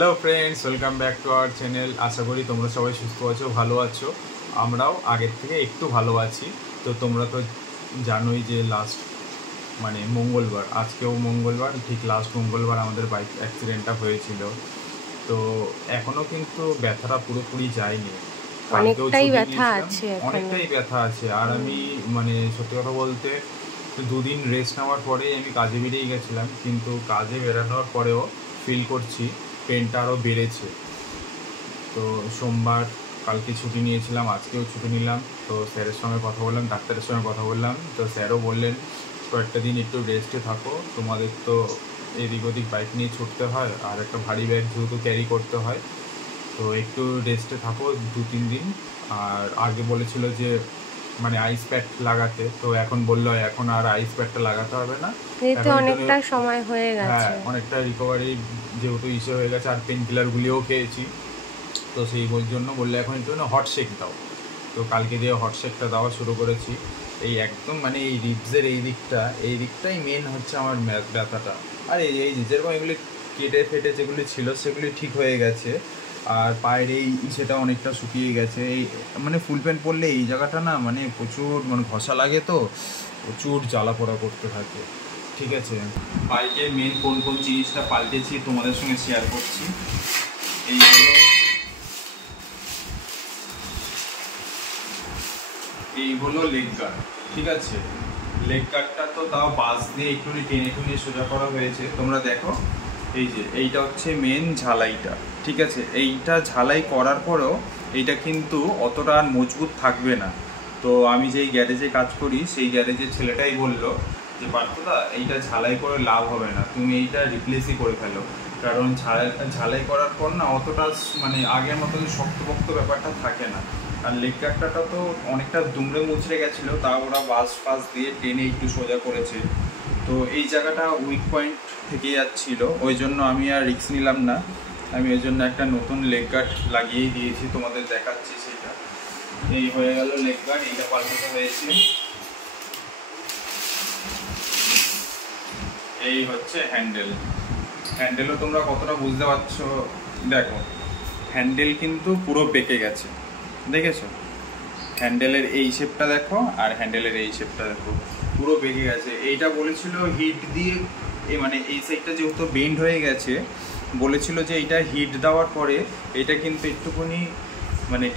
Hello friends, welcome back to our channel. আশা করি তোমরা সবাই সুস্থ আছো, ভালো আছো। আমরাও আগের থেকে একটু ভালো আছি। তো তোমরা তো জানোই যে লাস্ট মঙ্গলবার, আজকেও মঙ্গলবার, ঠিক লাস্ট মঙ্গলবার আমাদের বাইক অ্যাক্সিডেন্টটা হয়েছিল। তো এখনও কিন্তু ব্যথাটা পুরোপুরি যায়নি, অনেকটাই ব্যথা আছে। আর আমি সত্যি কথা বলতে 2 দিন রেস্ট নেওয়ার পরেই আমি কাজে বেরিয়ে গেছিলাম, কিন্তু কাজে বেরানোর পরেও ফিল করছি পেনটা আরও বেড়েছে। তো সোমবার কালকে ছুটি নিয়েছিলাম, আজকেও ছুটি নিলাম। তো স্যারের সঙ্গে কথা বললাম, ডাক্তারের সঙ্গে কথা বললাম। তো স্যারও বললেন কয়েকটা দিন একটু রেস্টে থাকো, তোমাদের তো এদিক ওদিক বাইক নিয়ে ছুটতে হয়, আর একটা ভারী ব্যাগ যেহেতু ক্যারি করতে হয়, তো একটু রেস্টে থাকো 2-3 দিন। আর আগে বলেছিল যে আইস প্যাক লাগাতে, তো এখন বললো এখন আর আইস প্যাকটা লাগাতে হবে না, অনেকটা সময় হয়ে গেছে। হ্যাঁ, অনেকটা রিকভারি যেহেতু ইসে হয়ে গেছে, আর পেন কিলারগুলিও খেয়েছি, তো সেই জন্য বললে এখন একটু হট শেক দাও। তো কালকে দিয়ে হট শেকটা দেওয়া শুরু করেছি। এই একদম এই রিবসের এই দিকটাই মেন হচ্ছে আমার ব্যথাটা। আর এই যেরকম এগুলি কেটে ফেটে যেগুলি ছিল সেগুলি ঠিক হয়ে গেছে, আর পায়ের এই সেটা অনেকটা শুকিয়ে গেছে। এই ফুল প্যান্ট পরলে এই জায়গাটা না প্রচুর ঘষা লাগে, তো প্রচুর জ্বালা পোড়া করতে থাকে। ঠিক আছে, বাইকের মেন কোন কোন জিনিসটা পাল্টেছি তোমাদের সঙ্গে শেয়ার করছি। এই হলো লেগ গার্ড। ঠিক আছে, লেগ গার্ডটা তো তাও বাস দিয়ে একটু টেনে টুনে সোজা করা হয়েছে। তোমরা দেখো, এই যে এইটা হচ্ছে মেন ঝালাইটা। ঠিক আছে, এইটা ঝালাই করার পরেও এইটা কিন্তু অতটা আর মজবুত থাকবে না। তো আমি যেই গ্যারেজে কাজ করি সেই গ্যারেজের ছেলেটাই বললো যে পার্থদা, এইটা ঝালাই করে লাভ হবে না, তুমি এইটা রিপ্লেসই করে ফেলো। কারণ ঝালাই করার পর না অতটা আগের মতন শক্তপোক্ত ব্যাপারটা থাকে না। আর লেগ গার্ডটা তো অনেকটা দুমড়ে মুচড়ে গেছিলো, তা ওরা বাস দিয়ে টেনে একটু সোজা করেছে। তো এই জায়গাটা উইক পয়েন্ট থেকে যাচ্ছিলো, ওই জন্য আমি আর রিস্ক নিলাম না। আমি ওই জন্য একটা নতুন লেগ গার্ড লাগিয়েই দিয়েছি, তোমাদের দেখাচ্ছি সেটা। এই হয়ে গেল লেগ গার্ড, এইটা পাল্টাতে হয়েছে। এই হচ্ছে হ্যান্ডেলও তোমরা কতটা বুঝতে পারছো। দেখো, হ্যান্ডেল কিন্তু পুরো বেঁকে গেছে, দেখেছো? হ্যান্ডেলের এই শেপটা দেখো, আর হ্যান্ডেলের এই শেপটা দেখো, পুরো বেঁকে গেছে। এইটা বলেছিল হিট দিয়ে, এই সাইডটা যেহেতু বেন্ড হয়ে গেছে, বলেছিল যে এইটা হিট দেওয়ার পরে এটা কিন্তু একটুখানি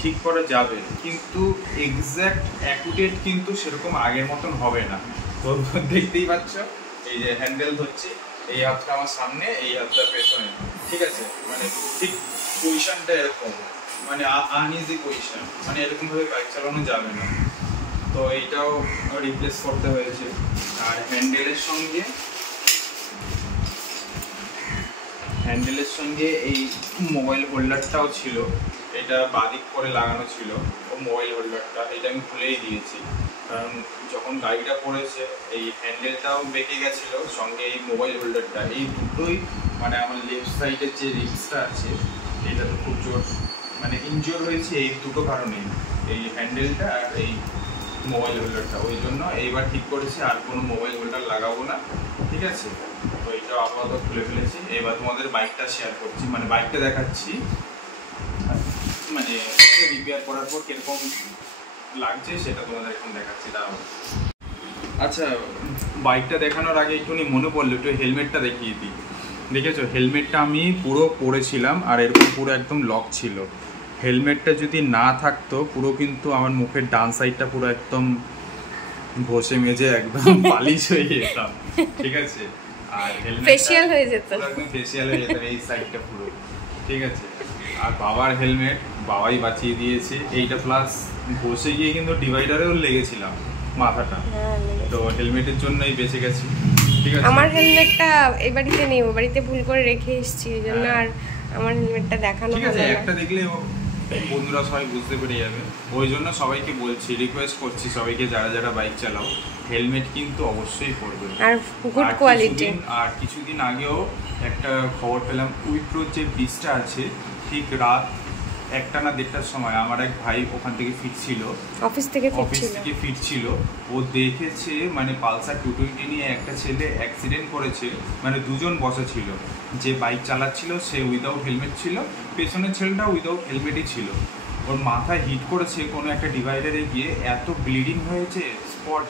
ঠিক করা যাবে, কিন্তু এক্স্যাক্ট অ্যাকুরেট কিন্তু সেরকম আগের মতন হবে না। তো দেখতেই পাচ্ছ, এই যে হ্যান্ডেল ধরছি, এই হাতটা আমার সামনে, এই হাতটা পেছনে। ঠিক আছে, ঠিক পজিশনটা এরকম আনইজি পজিশন, এরকম ভাবে বাইক চালানো যাবে না। তো এইটাও রিপ্লেস করতে হয়েছে। আর হ্যান্ডেলের সঙ্গে এই মোবাইল হোল্ডারটাও ছিল, এটা বাদিক করে লাগানো ছিল। ও মোবাইল হোল্ডারটা এটা আমি খুলেই দিয়েছি, কারণ যখন গাড়িটা পড়েছে এই হ্যান্ডেলটাও বেঁকে গেছিলো, সঙ্গে এই মোবাইল হোল্ডারটা, এই দুটোই আমার লেফট সাইডের যে রিক্সটা আছে এটা তো খুব জোর ইনজিওর হয়েছে এই দুটো কারণেই, এই হ্যান্ডেলটা আর এই মোবাইল হোল্ডারটা। ওই জন্য এইবার ঠিক করেছি আর কোনো মোবাইল হোল্ডার লাগাবো না। ঠিক আছে, তো এইটা আপাতত খুলে ফেলেছি। এবার তোমাদের বাইকটা শেয়ার করছি, বাইকটা দেখাচ্ছি, রিপেয়ার করার পর কিরকম লাগছে সেটা তোমাদের এখন দেখাচ্ছি। দাঁড়াও। আচ্ছা, বাইকটা দেখানোর আগে একটুখানি মনে পড়লো, একটু হেলমেটটা দেখিয়ে দিই। দেখেছো, হেলমেটটা আমি পুরো পরেছিলাম, আর এরকম পুরো একদম লক ছিল। হেলমেটটা যদি না থাকতো পুরো কিন্তু আমার মুখের ডান সাইডটা পুরো একদম ঘষে মেজে একদম পালিশ হয়ে যেতাম। ঠিক আছে, আর ফেশিয়াল হয়ে যেত, একদম ফেশিয়াল হয়ে যেত এই সাইডটা পুরো। ঠিক আছে, আর বাবার হেলমেট বাবাই বাঁচিয়ে দিয়েছে। এইটা প্লাস ঘষে গিয়ে কিন্তু ডিভাইডারেও লেগেছিলাম মাথাটা, তো হেলমেটের জন্যই বেঁচে গেছি। ঠিক আছে, আমার হেলমেটটা এই বাড়িতে নেই, ও বাড়িতে ভুল করে রেখে এসেছি, এই জন্য আর আমার হেলমেটটা দেখানো ঠিক আছে। একটা দেখলে বন্ধুরা সবাই বুঝতে পেরে যাবে, ওই জন্য সবাইকে বলছি, রিকোয়েস্ট করছি সবাইকে, যারা যারা বাইক চালাও হেলমেট কিন্তু অবশ্যই পরবে, আর গুড কোয়ালিটি। আর কিছুদিন আগেও একটা খবর পেলাম, উইপ্রোর যে ব্রিজটা আছে ঠিক রাত 1টা না 1:30টার সময় আমার এক ভাই ওখান থেকে ফিরছিল, অফিস থেকে ফিরছিল। ও দেখেছে মানে পালসার 220 নিয়ে একটা ছেলে অ্যাক্সিডেন্ট করেছে, মানে দুজন বসা ছিল, যে বাইক চালাচ্ছিল সে উইদাউট হেলমেট ছিল, পেছনের ছেলেটা উইদাউট হেলমেটই ছিল। ওর মাথায় হিট করেছে কোনো একটা ডিভাইডারে গিয়ে, এত ব্লিডিং হয়েছে, স্পট,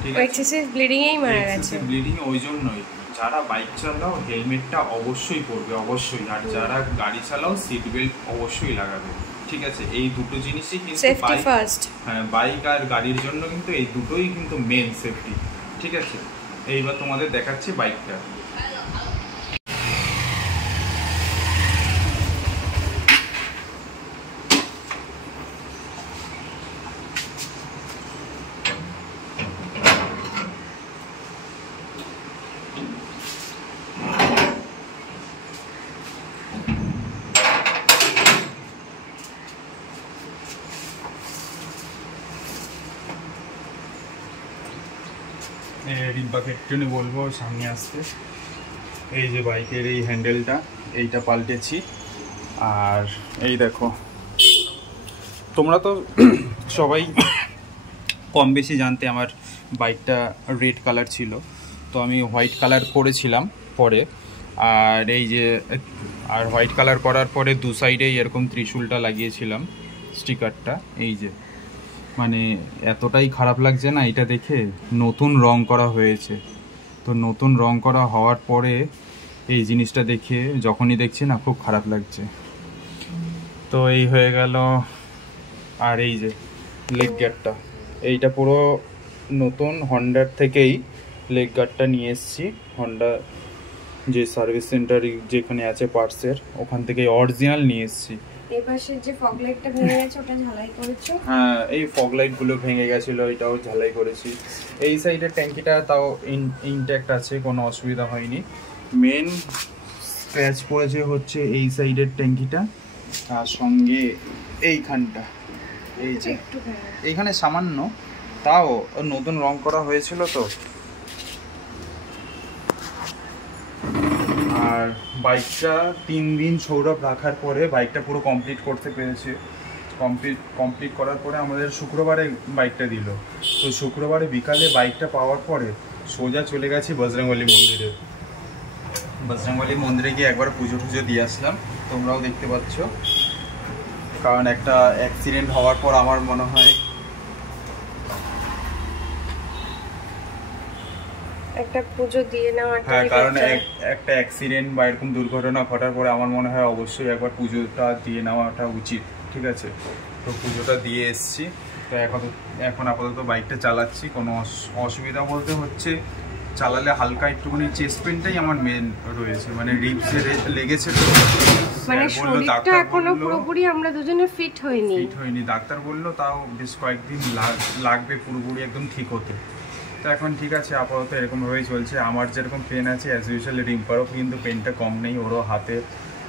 ঠিক আছে, এক্সেসিভ ব্লিডিংয়েই মারা গেছে। ব্লিডিং ওই জন্যই যারা বাইক চালাও হেলমেটটা অবশ্যই পরবে, অবশ্যই। আর যারা গাড়ি চালাও সিট বেল্ট অবশ্যই লাগাবে, ঠিক আছে। এই দুটো জিনিসই কিন্তু সেফটি ফার্স্ট। হ্যাঁ, বাইক আর গাড়ির জন্য কিন্তু এই দুটোই কিন্তু মেন সেফটি, ঠিক আছে। এইবার তোমাদের দেখাচ্ছি বাইকটা। রিম্পাকে একটুখানি বলবো সামনে আসতে। এই যে বাইকের এই হ্যান্ডেলটা, এইটা পাল্টেছি। আর এই দেখো, তোমরা তো সবাই কম বেশি জানতে আমার বাইকটা রেড কালার ছিল, তো আমি হোয়াইট কালার করেছিলাম পরে। আর এই যে হোয়াইট কালার করার পরে দু সাইডেই এরকম ত্রিশূলটা লাগিয়েছিলাম, স্টিকারটা। এই যে মানে এতটাই খারাপ লাগছে না এটা দেখে, নতুন রং করা হয়েছে। তো নতুন রং করা হওয়ার পরে এই জিনিসটা দেখে যখনই দেখছি না খুব খারাপ লাগছে। তো এই হয়ে গেল। আর এই যে লেগ গার্ডটা, এইটা পুরো নতুন হন্ডার থেকেই লেগ গার্ডটা নিয়ে এসেছি। হন্ডা যে সার্ভিস সেন্টার যেখানে আছে পার্টসের, ওখান থেকে অরিজিনাল নিয়ে এসেছি। এই পাশে যে ফগ লাইটটা ভেঙে গেছে ওটা ঝালাই করেছো? হ্যাঁ, এই ফগ লাইটগুলো ভেঙে গেছিলো, এটাও ঝালাই করেছি। এই সাইডের ট্যাঙ্কিটা তাও ইনট্যাক্ট আছে, কোনো অসুবিধা হয়নি। মেন স্ক্র্যাচ পড়েছে হচ্ছে এই সাইডের ট্যাঙ্কিটা, আর সঙ্গে এইখানটা, এই যে এইখানে সামান্য, তাও নতুন রং করা হয়েছিল তো। আর বাইকটা 3 দিন সৌরভ রাখার পরে বাইকটা পুরো কমপ্লিট করতে পেরেছে। কমপ্লিট করার পরে আমাদের শুক্রবারে বাইকটা দিল। তো শুক্রবারে বিকালে বাইকটা পাওয়ার পরে সোজা চলে গেছি বজরংবলী মন্দিরে। বজরংবলী মন্দিরে গিয়ে একবার পুজো টুজো দিয়ে আসলাম, তোমরাও দেখতে পাচ্ছ। কারণ একটা অ্যাক্সিডেন্ট হওয়ার পর আমার মনে হয় একটা পুজো দিয়ে নেওয়াটা, হ্যাঁ, কারণ একটা অ্যাক্সিডেন্ট বা এরকম দুর্ঘটনা ঘটার পরে আমার মনে হয় অবশ্যই একবার পুজোটা দিয়ে নেওয়াটা উচিত, ঠিক আছে। তো পুজোটা দিয়ে এসছি। তো এখন আপাতত বাইকটা চালাচ্ছি। কোনো অসুবিধা বলতে হচ্ছে চালালে হালকা একটুখানি চেস্ট পেনটাই আমার মেন রয়েছে, মানে রিবসে লেগেছে। তো মানে শরীরটা এখনো পুরোপুরি আমরা দুজনে ফিট হইনি। ডাক্তার বললো তাও বেশ কয়েকদিন লাগবে পুরোপুরি একদম ঠিক হতে। তো এখন ঠিক আছে, আপাতত এরকমভাবেই চলছে। আমার যেরকম পেন আছে অ্যাজ ইউজুয়াল, রিম্পারও কিন্তু পেনটা কম নেই। ওরও হাতের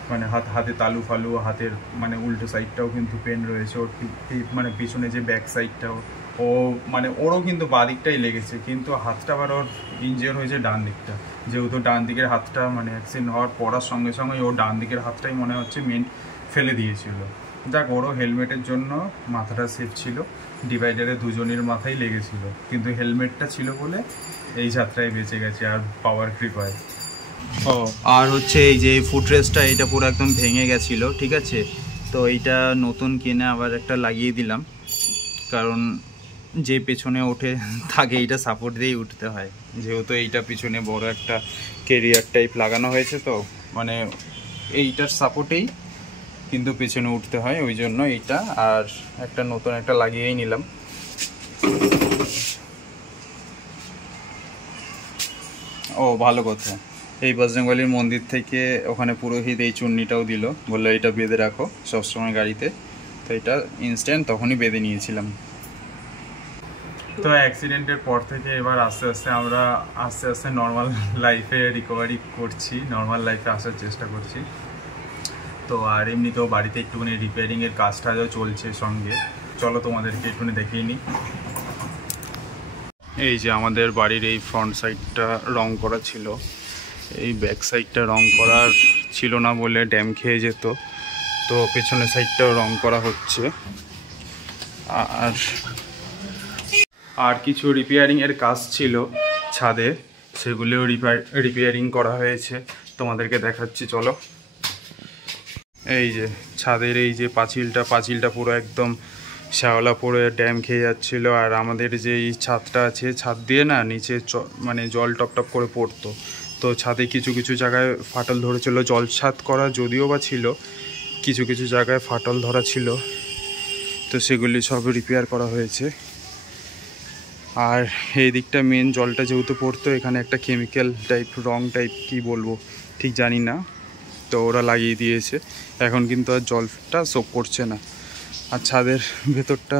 মানে হাতে তালু ফালু, হাতের মানে উল্টো সাইডটাও কিন্তু পেন রয়েছে। ওর মানে পিছনে যে ব্যাক সাইডটাও, ও মানে ওরও কিন্তু বাঁ দিকটাই লেগেছে, কিন্তু হাতটা আবার ওর ইনজিওর হয়েছে ডান দিকটা। যেহেতু ডান দিকের হাতটা মানে অ্যাক্সিডেন্ট হওয়ার পড়ার সঙ্গে সঙ্গে ও ডান দিকের হাতটাই মনে হচ্ছে মেন ফেলে দিয়েছিল। যাক, ওরও হেলমেটের জন্য মাথাটা সেফ ছিল। ডিভাইডারে দুজনের মাথায় লেগেছিল, কিন্তু হেলমেটটা ছিল বলে এই যাত্রায় বেঁচে গেছে আর পাওয়ার কৃপায়। ও আর হচ্ছে এই যে ফুটরেস্টটা, এটা পুরো একদম ভেঙে গেছিলো, ঠিক আছে। তো এইটা নতুন কিনে আবার একটা লাগিয়ে দিলাম, কারণ যে পেছনে ওঠে তাকে এইটা সাপোর্ট দিয়েই উঠতে হয়। যেহেতু এইটা পিছনে বড় একটা কেরিয়ার টাইপ লাগানো হয়েছে, তো মানে এইটার সাপোর্টেই কিন্তু পেছনে উঠতে হয়, ওই জন্য এইটা আর একটা নতুন একটা লাগিয়েই নিলাম। ও ভালো কথা, এই বজরংবলীর মন্দির থেকে ওখানে পুরোহিত এই চুন্নিটাও দিল, বললো এটা বেঁধে রাখো সবসময় গাড়িতে। তো এটা ইনস্ট্যান্ট তখনই বেঁধে নিয়েছিলাম। তো অ্যাক্সিডেন্টের পর থেকে এবার আস্তে আস্তে নর্মাল লাইফে রিকভারি করছি, নর্মাল লাইফে আসার চেষ্টা করছি। তো আর এমনিতেও বাড়িতে একটুখানি রিপেয়ারিংয়ের কাজটা চলছে সঙ্গে। চলো তোমাদেরকে একটুখানি দেখিয়ে নিই। এই যে আমাদের বাড়ির এই ফ্রন্ট সাইডটা রং করা ছিল, এই ব্যাক সাইডটা রং করার ছিল না বলে ড্যাম খেয়ে যেত। তো পেছনের সাইডটাও রং করা হচ্ছে। আর কিছু রিপেয়ারিংয়ের কাজ ছিল ছাদে, সেগুলোও রিপেয়ারিং করা হয়েছে, তোমাদেরকে দেখাচ্ছি চলো। এই যে ছাদের এই যে পাঁচিলটা পুরো একদম শ্যাওলা পড়ে ড্যাম খেয়ে যাচ্ছিল। আর আমাদের যে এই ছাদটা আছে, ছাদ দিয়ে না নিচে মানে জল টপ করে পড়তো, তো ছাদে কিছু কিছু জায়গায় ফাটল ধরেছিল। জল ছাদ করা যদিও বা ছিল, কিছু কিছু জায়গায় ফাটল ধরা ছিল, তো সেগুলি সব রিপেয়ার করা হয়েছে। আর এই দিকটা মেন জলটা যেহেতু পড়তো, এখানে একটা কেমিক্যাল টাইপ রং টাইপ কি বলবো ঠিক জানি না, তো ওরা লাগিয়ে দিয়েছে। এখন কিন্তু আর জলটা সোপ করছে না। আর ছাদের ভেতরটা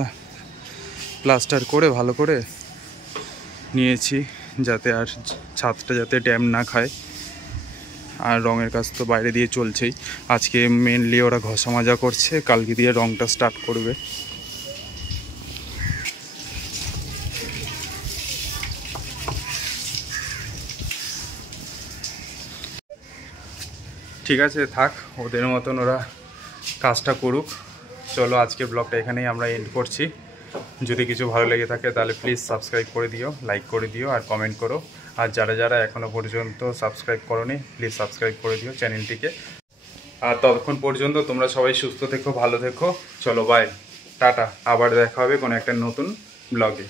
প্লাস্টার করে ভালো করে নিয়েছি, যাতে আর ছাদটা যাতে ড্যাম না খায়। আর রঙের কাজ তো বাইরে দিয়ে চলছেই। আজকে মেনলি ওরা ঘষা মাজা করছে, কালকে দিয়ে রঙটা স্টার্ট করবে। ঠিক আছে, থাক, ওদের মতন ওরা কাজটা করুক। চলো আজকের ব্লগটা এখানেই আমরা এন্ড করছি। যদি কিছু ভালো লেগে থাকে তাহলে প্লিজ সাবস্ক্রাইব করে দিও, লাইক করে দিও আর কমেন্ট করো। আর যারা যারা এখনও পর্যন্ত সাবস্ক্রাইব করোনি প্লিজ সাবস্ক্রাইব করে দিও চ্যানেলটিকে। আর ততক্ষণ পর্যন্ত তোমরা সবাই সুস্থ থেকো, ভালো থেকো। চলো বাই, টাটা, আবার দেখা হবে কোনো একটা নতুন ব্লগে।